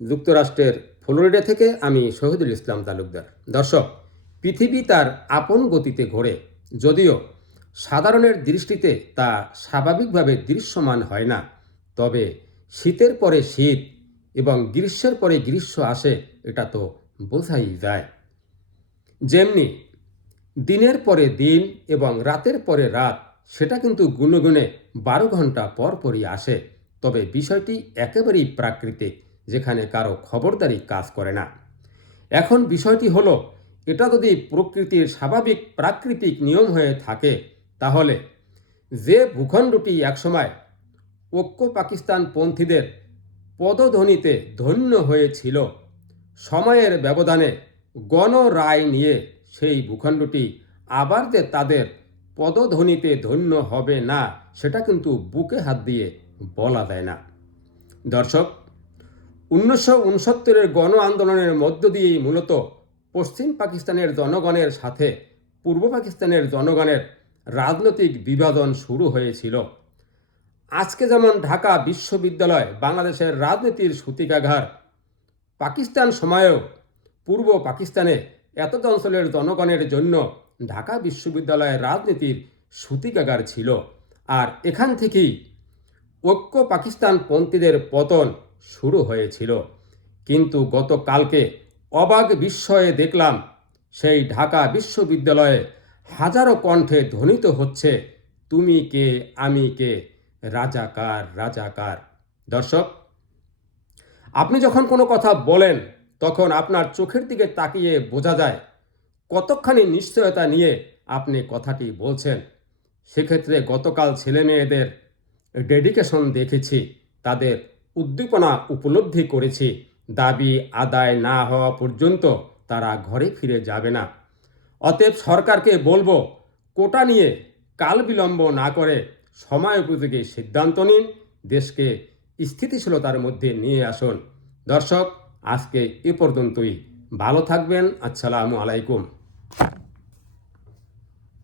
যুক্তরাষ্ট্রের ফ্লোরিডা থেকে আমি শহীদুল ইসলাম তালুকদার। দর্শক, পৃথিবী তার আপন গতিতে ঘোরে, যদিও সাধারণের দৃষ্টিতে তা স্বাভাবিকভাবে দৃশ্যমান হয় না। তবে শীতের পরে শীত এবং গ্রীষ্মের পরে গ্রীষ্ম আসে, এটা তো বোঝাই যায়। যেমনি দিনের পরে দিন এবং রাতের পরে রাত, সেটা কিন্তু গুনে গুনে 12 ঘন্টা পর পরই আসে। তবে বিষয়টি একেবারেই প্রাকৃতিক, যেখানে কারো খবরদারি কাজ করে না। এখন বিষয়টি হলো, এটা যদি প্রকৃতির স্বাভাবিক প্রাকৃতিক নিয়ম হয়ে থাকে, তাহলে যে ভূখণ্ডটি একসময় ঐক্য পাকিস্তানপন্থীদের পদধ্বনিতে ধন্য হয়েছিল, সময়ের ব্যবধানে গণ রায় নিয়ে সেই ভূখণ্ডটি আবার যে তাদের পদধ্বনিতে ধন্য হবে না, সেটা কিন্তু বুকে হাত দিয়ে বলা যায় না। দর্শক, 1969-এর গণ আন্দোলনের মধ্য দিয়েই মূলত পশ্চিম পাকিস্তানের জনগণের সাথে পূর্ব পাকিস্তানের জনগণের রাজনৈতিক বিভাজন শুরু হয়েছিল। আজকে যেমন ঢাকা বিশ্ববিদ্যালয় বাংলাদেশের রাজনীতির সূতিকাগার, পাকিস্তান সময়েও পূর্ব পাকিস্তানে এতদ অঞ্চলের জনগণের জন্য ঢাকা বিশ্ববিদ্যালয়ের রাজনীতির সূতিকাগার ছিল। আর এখান থেকেই ঐক্য পাকিস্তানপন্থীদের পতন শুরু হয়েছিল। কিন্তু গতকালকে অবাক বিস্ময়ে দেখলাম, সেই ঢাকা বিশ্ববিদ্যালয়ে হাজারো কণ্ঠে ধ্বনিত হচ্ছে, তুমি কে, আমি কে, রাজাকার রাজাকার। দর্শক, আপনি যখন কোনো কথা বলেন, তখন আপনার চোখের দিকে তাকিয়ে বোঝা যায় কতখানি নিশ্চয়তা নিয়ে আপনি কথাটি বলছেন। সেক্ষেত্রে গতকাল ছেলে মেয়েদের ডেডিকেশন দেখেছি, তাদের উদ্দীপনা উপলব্ধি করেছি। দাবি আদায় না হওয়া পর্যন্ত তারা ঘরে ফিরে যাবে না। অতএব সরকারকে বলবো, কোটা নিয়ে কাল বিলম্ব না করে সময় উপযোগী সিদ্ধান্ত নিন, দেশকে স্থিতিশীলতার মধ্যে নিয়ে আসুন। দর্শক, আজকে এ পর্যন্তই। ভালো থাকবেন। আসসালামু আলাইকুম।